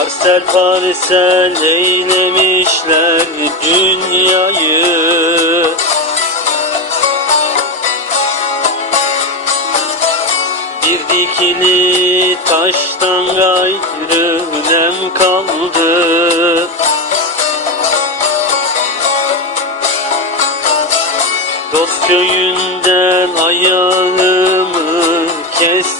Parsel parsel eylemişler dünyayı. Bir dikili taştan gayrı nem kaldı. Dost köyünden ayağımı kestiler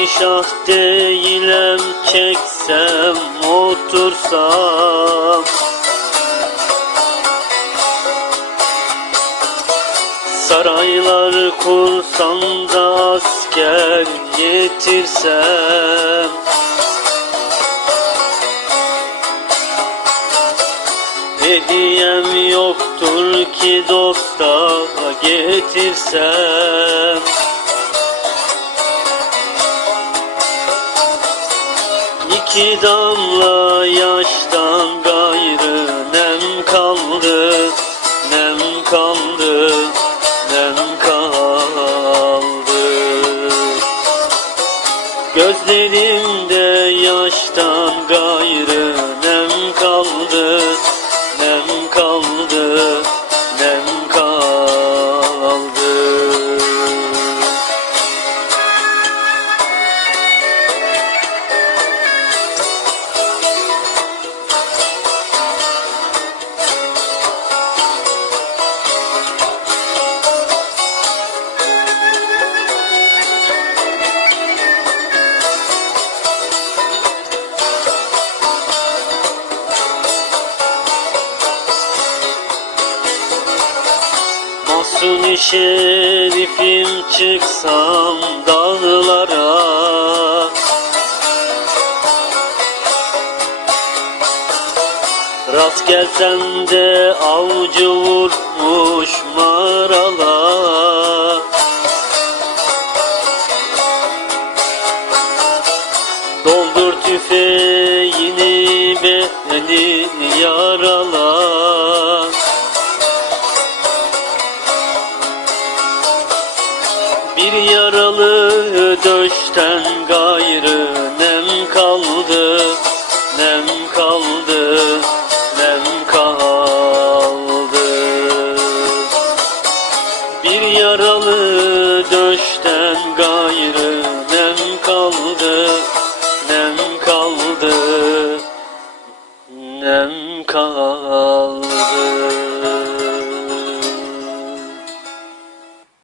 Padişah değilim çeksem otursam. Saraylar kursam da asker getirsem Hediyem yoktur ki dosta getirsem İki damla yaştan gayrı nem kaldı, nem kaldı, nem kaldı. Gözlerimde yaştan gayrı nem kaldı, nem kaldı, Mahsuni şerifim çıksam dağlara. Rast gelsem de avcı vurmuş marala. Doldur tüfeğini beni yarala yaralı döşten gayrı nem kaldı, nem kaldı, nem kaldı. Bir yaralı döşten gayrı nem kaldı, nem kaldı, nem kaldı.